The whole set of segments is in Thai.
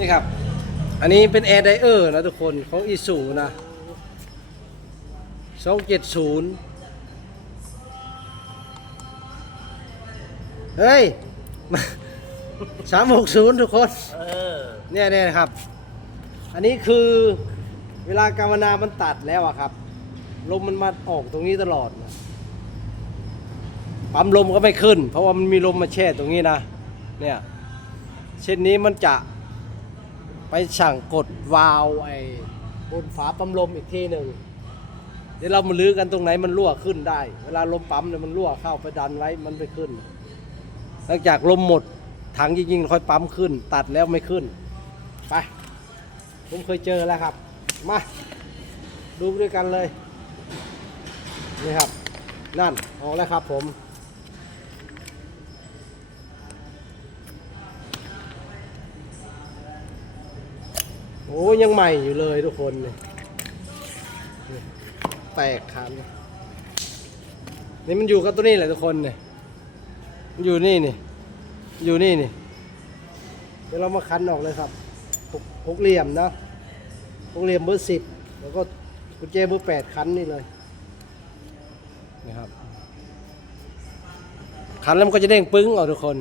นี่ครับ อันนี้เป็นแอร์ไดเออร์นะทุกคนของอีสูนะสองเจ็ดศูนย์เฮ้ยสามหกศูนย์ทุกคนเออเนี่ยเนี่ยนะครับ อันนี้คือเวลากาวนามันตัดแล้วอะครับลมมันมาออกตรงนี้ตลอดนะปั๊มลมก็ไม่ขึ้น เพราะว่ามันมีลมมาแช่ตรงนี้นะ เนี่ย เช่นนี้มันจะ ไปสั่งกดวาล์วไอ้บนฝาปั๊มลมอีกทีหนึ่งเดี๋ยวเรามาลื้อกันตรงไหนมันรั่วขึ้นได้ เวลาลมปั๊มเนี่ยมันรั่วเข้าไปดันไว้มันไม่ขึ้น หลังจากลมหมดถังจริงๆค่อยปั๊มขึ้น ตัดแล้วไม่ขึ้น ไป ผมเคยเจอแล้วครับ มา ดูด้วยกันเลย นี่ครับ นั่นออกแล้วครับผม โอ้ยังใหม่อยู่เลยทุกคนเนี่ยแตกคันนี่มันอยู่กับตัวนี้แหละทุกคนเนี่ยอยู่นี่นี่อยู่นี่นี่เดี๋ยวเรามาคันออกเลยครับหกหกเหลี่ยมนะหกเหลี่ยมเบอร์สิบแล้วก็กุญแจเบอร์แปดคันนี่เลยนี่ครับคันแล้วมันก็จะเด้งปึ้งเอาทุกคน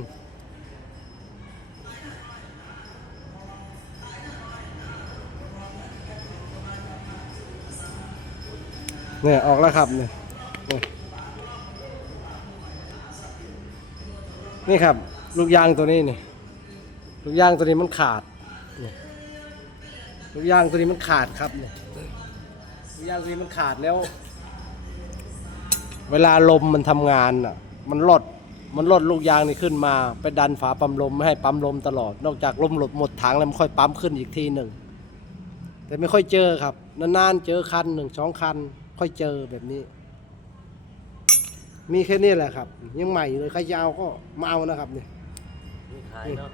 เนี่ยออกแล้วครับเนี่ยนี่ครับ ลูกยางตัวนี้นี่ลูกยางตัวนี้มันขาดลูกยางตัวนี้มันขาดครับเนี่ยลูกยางตัวนี้มันขาดแล้ว เวลาลมมันทำงานอะ มันลดมันลดลูกยางนี่ขึ้นมา ไปดันฝาปั๊มลมไม่ให้ปั๊มลมตลอด นอกจากลมหลดหมดถังแล้วมันค่อยปั๊มขึ้นอีกทีหนึ่งแต่ไม่ค่อยเจอครับ นานๆเจอคันหนึ่งสองคัน ค่อยเจอแบบนี้ มีแค่นี้แหละครับ ยังใหม่อยู่เลยใครจะเอาก็มาเอานะครับเนี่ย มีขายเนาะ